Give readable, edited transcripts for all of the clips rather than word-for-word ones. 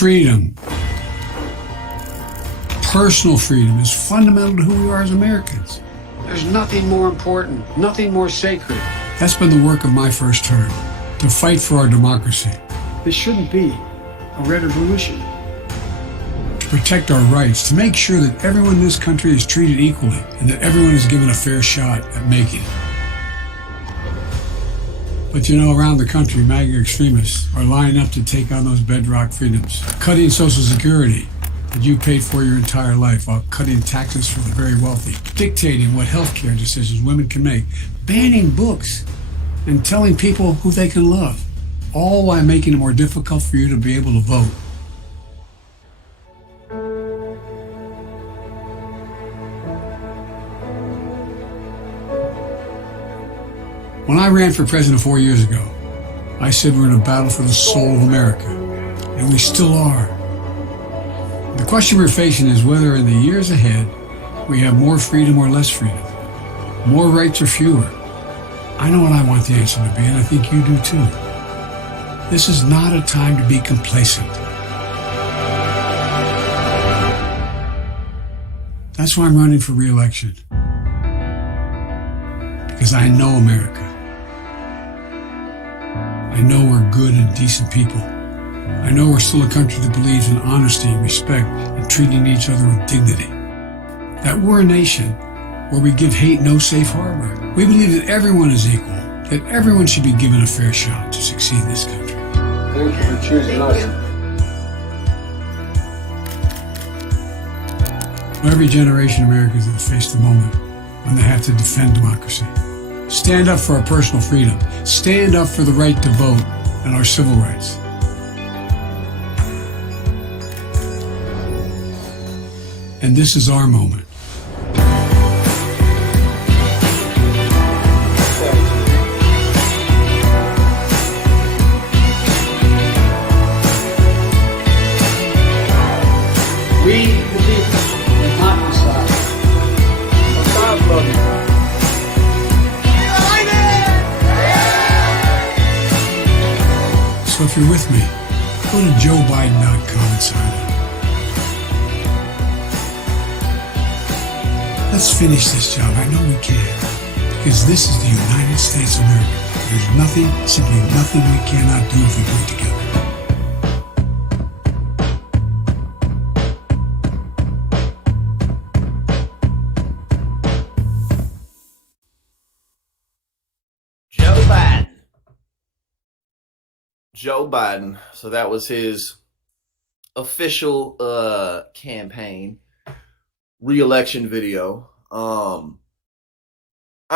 Freedom, personal freedom, is fundamental to who we are as Americans. There's nothing more important, nothing more sacred. That's been the work of my first term, to fight for our democracy. This shouldn't be a red revolution. To protect our rights, to make sure that everyone in this country is treated equally and that everyone is given a fair shot at making it. But you know, around the country, MAGA extremists are lining up to take on those bedrock freedoms, cutting Social Security that you paid for your entire life while cutting taxes for the very wealthy, dictating what healthcare decisions women can make, banning books, and telling people who they can love, all while making it more difficult for you to be able to vote. When I ran for president 4 years ago, I said we're in a battle for the soul of America, and we still are. The question we're facing is whether in the years ahead we have more freedom or less freedom, more rights or fewer. I know what I want the answer to be, and I think you do too. This is not a time to be complacent. That's why I'm running for re-election. Because I know America. I know we're good and decent people. I know we're still a country that believes in honesty, respect, and treating each other with dignity. That we're a nation where we give hate no safe harbor. We believe that everyone is equal, that everyone should be given a fair shot to succeed in this country. Thank you for choosing us. Every generation of Americans will face the moment when they have to defend democracy. Stand up for our personal freedom. Stand up for the right to vote and our civil rights. And this is our moment. We, the people, will not be silent. God love you. So if you're with me, go to joebiden.com and sign up. Let's finish this job. I know we can. Because this is the United States of America. There's nothing, simply nothing we cannot do if we do it together. Joe Biden. So that was his official campaign re-election video. I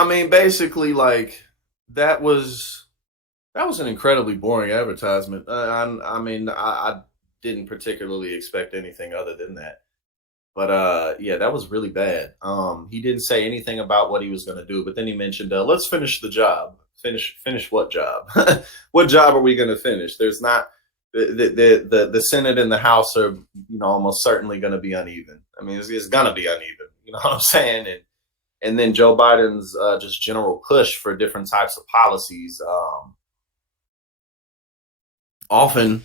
mean, basically, like that was an incredibly boring advertisement. I didn't particularly expect anything other than that. But yeah, that was really bad. He didn't say anything about what he was going to do, but then he mentioned, let's finish the job. Finish what job? What job are we going to finish? There's not the Senate and the House are, almost certainly going to be uneven. I mean, it's going to be uneven. You know what I'm saying? And then Joe Biden's just general push for different types of policies often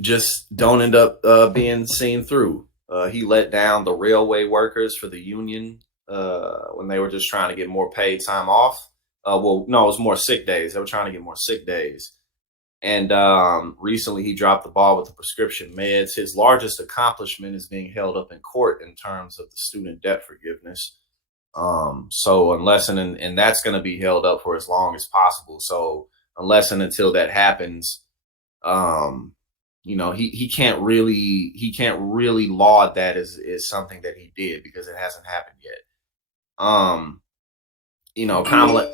just don't end up being seen through. He let down the railway workers for the union when they were just trying to get more paid time off. Well, no, it was more sick days. They were trying to get more sick days. And recently he dropped the ball with the prescription meds. His largest accomplishment is being held up in court in terms of the student debt forgiveness. So unless and that's going to be held up for as long as possible. So unless and until that happens, he can't really laud that as something that he did because it hasn't happened yet.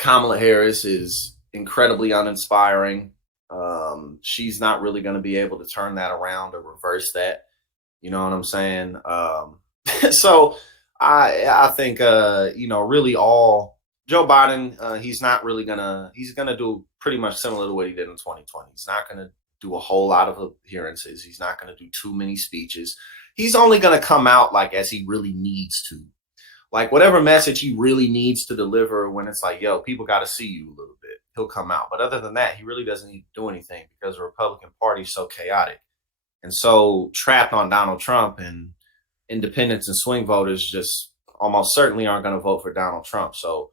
Kamala Harris is incredibly uninspiring. She's not really going to be able to turn that around or reverse that. You know what I'm saying? So I think, really all Joe Biden, he's going to do pretty much similar to what he did in 2020. He's not going to do a whole lot of appearances. He's not going to do too many speeches. He's only going to come out like as he really needs to. Like whatever message he really needs to deliver when it's like, yo, people got to see you a little bit, he'll come out. But other than that, he really doesn't need to do anything because the Republican Party is so chaotic. and so trapped on Donald Trump, and independents and swing voters just almost certainly aren't going to vote for Donald Trump. So,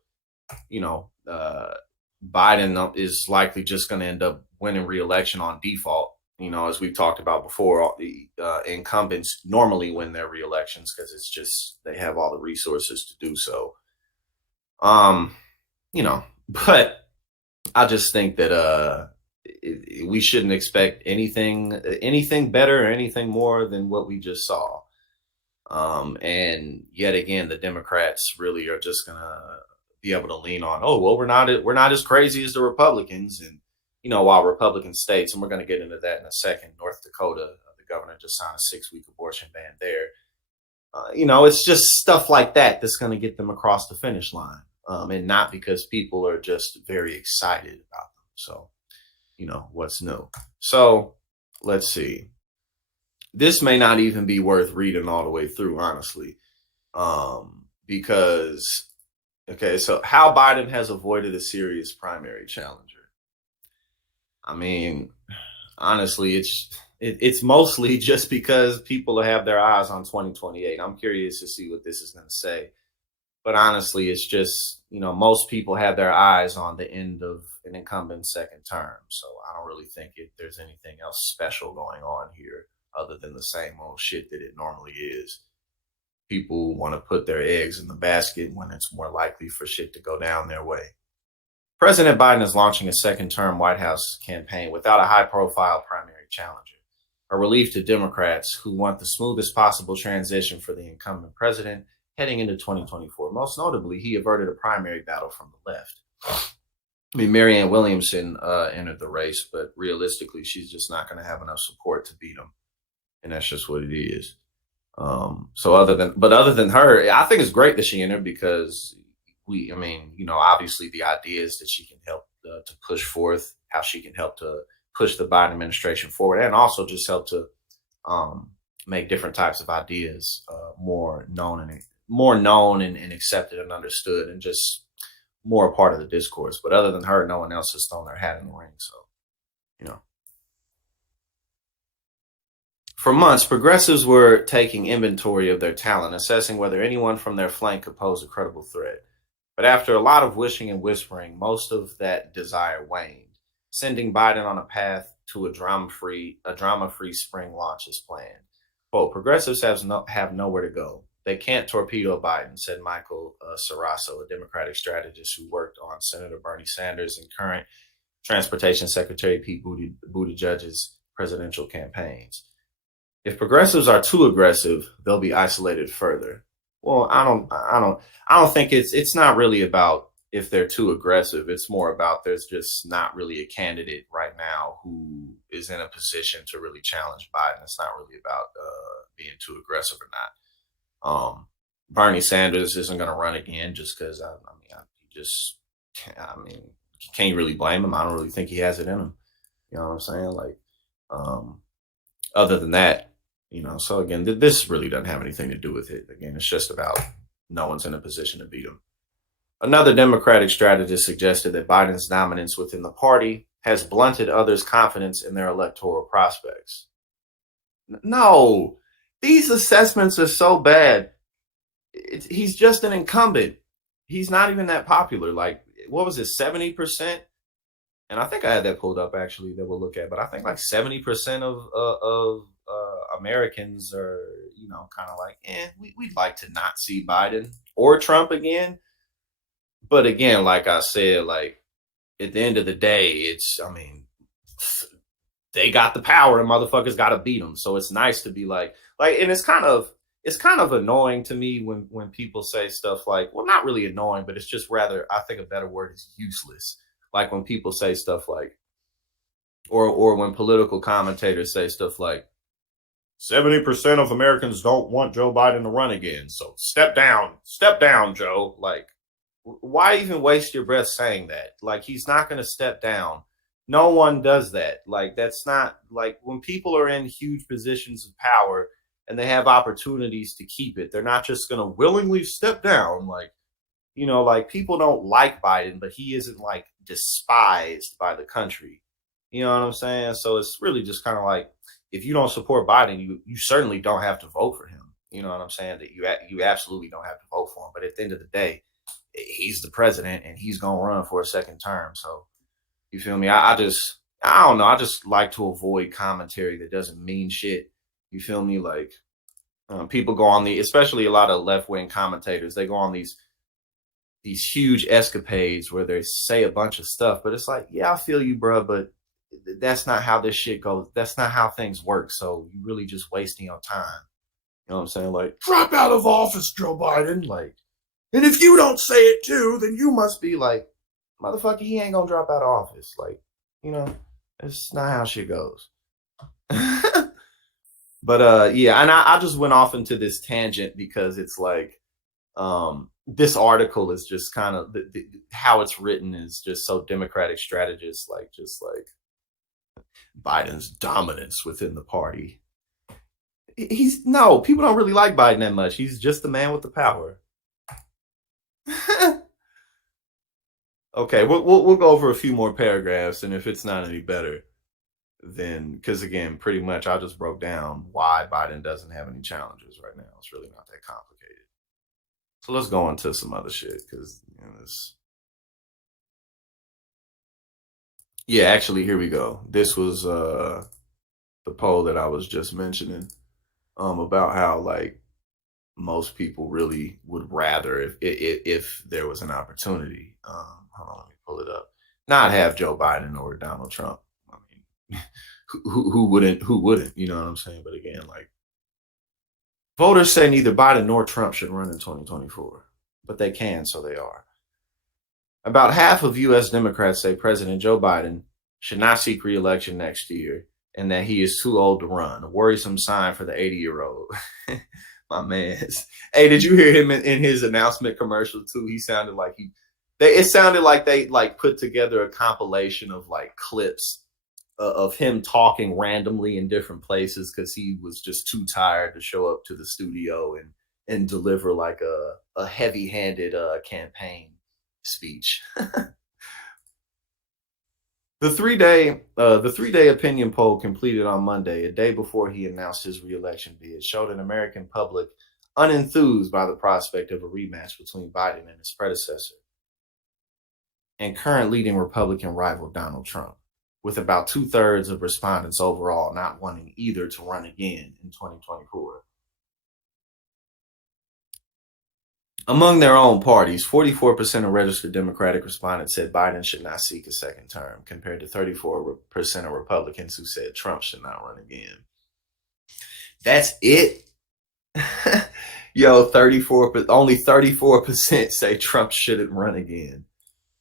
Biden is likely just going to end up winning re-election on default. As we've talked about before, the incumbents normally win their re-elections because it's just they have all the resources to do so. But I just think that we shouldn't expect anything better or anything more than what we just saw. And yet again, the Democrats really are just gonna be able to lean on, oh well, we're not as crazy as the Republicans, and while Republican states, and we're going to get into that in a second, North Dakota, the governor just signed a 6-week abortion ban there. It's just stuff like that that's going to get them across the finish line, and not because people are just very excited about them. So, what's new? So let's see. This may not even be worth reading all the way through, honestly, because, okay, so how Biden has avoided a serious primary challenger. I mean, honestly, it's mostly just because people have their eyes on 2028. I'm curious to see what this is going to say. But honestly, it's just, most people have their eyes on the end of an incumbent's second term. So I don't really think there's anything else special going on here other than the same old shit that it normally is. People want to put their eggs in the basket when it's more likely for shit to go down their way. President Biden is launching a second-term White House campaign without a high-profile primary challenger, a relief to Democrats who want the smoothest possible transition for the incumbent president heading into 2024. Most notably, he averted a primary battle from the left. Marianne Williamson entered the race, but realistically, she's just not going to have enough support to beat him, and that's just what it is. So other than her, I think it's great that she entered because obviously the idea is that she can help to push forth how she can help to push the Biden administration forward, and also just help to make different types of ideas more known and accepted and understood, and just more a part of the discourse. But other than her, no one else has thrown their hat in the ring. So, For months, progressives were taking inventory of their talent, assessing whether anyone from their flank could pose a credible threat. But after a lot of wishing and whispering, most of that desire waned, sending Biden on a path to a drama-free spring launch as planned. Quote, progressives have nowhere to go. They can't torpedo Biden, said Michael Sarasso, a Democratic strategist who worked on Senator Bernie Sanders and current Transportation Secretary Pete Buttigieg's presidential campaigns. If progressives are too aggressive, they'll be isolated further. Well, I don't think it's not really about if they're too aggressive. It's more about there's just not really a candidate right now who is in a position to really challenge Biden. It's not really about being too aggressive or not. Bernie Sanders isn't going to run again just because you can't really blame him. I don't really think he has it in him. You know what I'm saying? Like, other than that, so again, this really doesn't have anything to do with it. Again, it's just about no one's in a position to beat him. Another Democratic strategist suggested that Biden's dominance within the party has blunted others' confidence in their electoral prospects. No, these assessments are so bad. He's just an incumbent. He's not even that popular. Like, what was it, 70%? And I think I had that pulled up actually that we'll look at. But I think like 70% of Americans are, kind of like, we'd like to not see Biden or Trump again. But again, like I said, like at the end of the day, they got the power and motherfuckers got to beat them. So it's nice to be like, and it's kind of annoying to me when people say stuff like, well, not really annoying, but it's just rather, I think a better word is useless. Like when people say stuff like, or when political commentators say stuff like, 70% of Americans don't want Joe Biden to run again. So step down, Joe. Like, why even waste your breath saying that? Like, he's not going to step down. No one does that. Like, that's not like when people are in huge positions of power and they have opportunities to keep it, they're not just going to willingly step down. Like, like people don't like Biden, but he isn't like despised by the country. You know what I'm saying? So it's really just kind of like, if you don't support Biden, you certainly don't have to vote for him. You know what I'm saying? That you absolutely don't have to vote for him. But at the end of the day, he's the president and he's gonna run for a second term. So you feel me? I don't know. I just like to avoid commentary that doesn't mean shit. You feel me? Like people go on especially a lot of left wing commentators. They go on these huge escapades where they say a bunch of stuff, but it's like, yeah, I feel you, bro, but that's not how this shit goes. That's not how things work. So you really just wasting your time. You know what I'm saying? Like, drop out of office, Joe Biden. Like, and if you don't say it too, then you must be like, motherfucker, he ain't gonna drop out of office. Like, you know, it's not how shit goes. But yeah, and I just went off into this tangent because it's like this article is just kind of how it's written is just so Democratic strategists like Biden's dominance within the party. No, people don't really like Biden that much. He's just the man with the power. Okay, we'll go over a few more paragraphs, and if it's not any better, then because again, pretty much I just broke down why Biden doesn't have any challenges right now. It's really not that complicated. So let's go into some other shit because yeah, actually, here we go. This was the poll that I was just mentioning about how like most people really would rather if there was an opportunity. Hold on, let me pull it up. Not have Joe Biden or Donald Trump. I mean, who wouldn't? Who wouldn't? You know what I'm saying? But again, like voters say neither Biden nor Trump should run in 2024, but they can, so they are. About half of U.S. Democrats say President Joe Biden should not seek re-election next year and that he is too old to run. A worrisome sign for the 80-year-old. My man. Hey, did you hear him in his announcement commercial too? He sounded like it sounded like they like put together a compilation of like clips of him talking randomly in different places because he was just too tired to show up to the studio and deliver like a heavy-handed campaign speech. The three-day opinion poll completed on Monday, a day before he announced his re-election bid, showed an American public unenthused by the prospect of a rematch between Biden and his predecessor and current leading Republican rival Donald Trump, with about 2/3 of respondents overall not wanting either to run again in 2024. Among their own parties, 44% of registered Democratic respondents said Biden should not seek a second term, compared to 34% of Republicans who said Trump should not run again. That's it? Yo, only 34% say Trump shouldn't run again.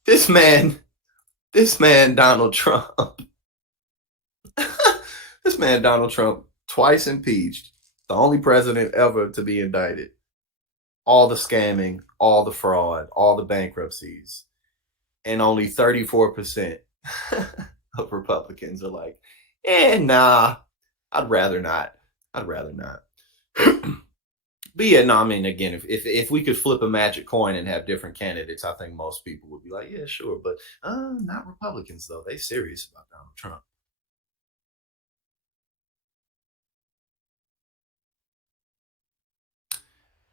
This man, Donald Trump. This man, Donald Trump, twice impeached, the only president ever to be indicted. All the scamming, all the fraud, all the bankruptcies, and only 34% of Republicans are like, nah, I'd rather not. But yeah, no, I mean, again, if we could flip a magic coin and have different candidates, I think most people would be like, yeah, sure, but not Republicans though. They serious about Donald Trump.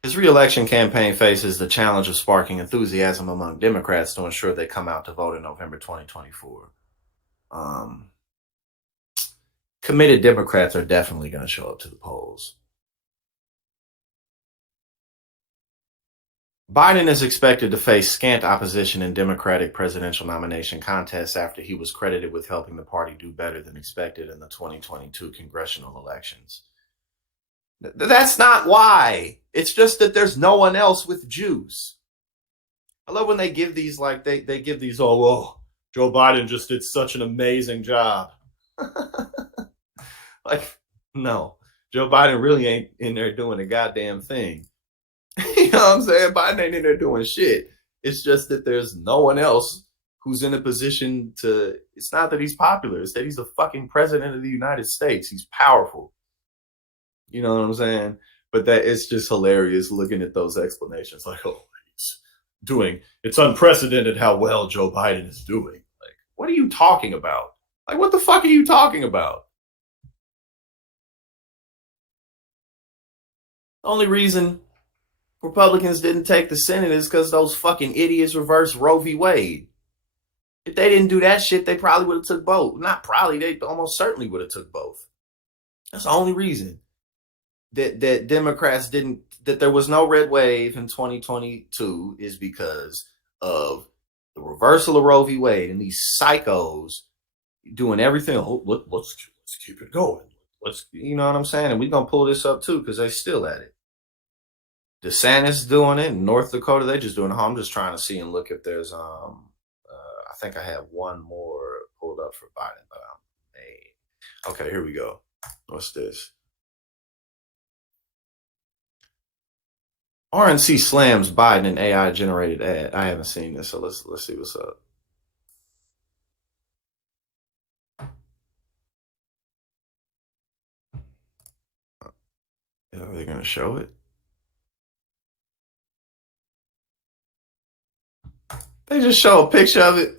His re-election campaign faces the challenge of sparking enthusiasm among Democrats to ensure they come out to vote in November 2024. Committed Democrats are definitely going to show up to the polls. Biden is expected to face scant opposition in Democratic presidential nomination contests after he was credited with helping the party do better than expected in the 2022 congressional elections. That's not why. It's just that there's no one else with juice. I love when they give these, like, they give these, oh, well, Joe Biden just did such an amazing job. Like, no, Joe Biden really ain't in there doing a goddamn thing. You know what I'm saying? Biden ain't in there doing shit. It's just that there's no one else who's in a position to, it's not that he's popular. It's that he's the fucking president of the United States. He's powerful. You know what I'm saying? But that it's just hilarious looking at those explanations. Like, oh, it's unprecedented how well Joe Biden is doing. Like, what are you talking about? Like, what the fuck are you talking about? The only reason Republicans didn't take the Senate is because those fucking idiots reversed Roe v. Wade. If they didn't do that shit, they probably would have took both. Not probably, they almost certainly would have took both. That's the only reason that Democrats didn't, that there was no red wave in 2022 is because of the reversal of Roe v. Wade and these psychos doing everything. Oh, let's keep it going. You know what I'm saying? And we're going to pull this up too because they still at it. DeSantis doing it in North Dakota. They just doing it. I'm just trying to see and look if there's, I think I have one more pulled up for Biden, but okay, here we go. What's this? RNC slams Biden in AI generated ad. I haven't seen this, so let's see what's up. Are they gonna show it? They just show a picture of it.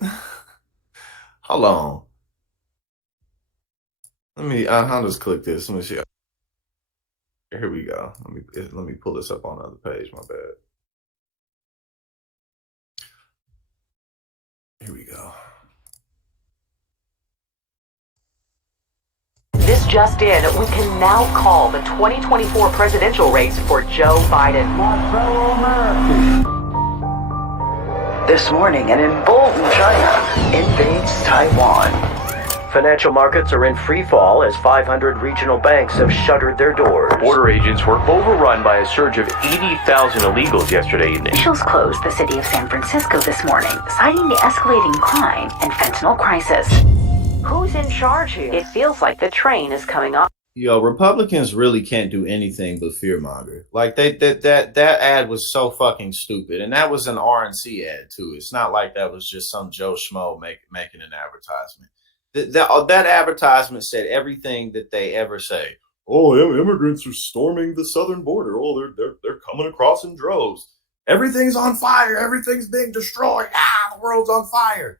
Hold on. I'll just click this. Let me see. Here we go. Let me pull this up on the other page. My bad. Here we go. This just in, we can now call the 2024 presidential race for Joe Biden. My fellow Americans. This morning, an emboldened China invades Taiwan. Financial markets are in free fall as 500 regional banks have shuttered their doors. Border agents were overrun by a surge of 80,000 illegals yesterday evening. Officials closed the city of San Francisco this morning, citing the escalating crime and fentanyl crisis. Who's in charge here? It feels like the train is coming up. Yo, Republicans really can't do anything but fearmonger. Like that ad was so fucking stupid, and that was an RNC ad too. It's not like that was just some Joe Schmo making an advertisement. That advertisement said everything that they ever say. Oh, immigrants are storming the southern border. Oh, they're coming across in droves. Everything's on fire. Everything's being destroyed. The world's on fire.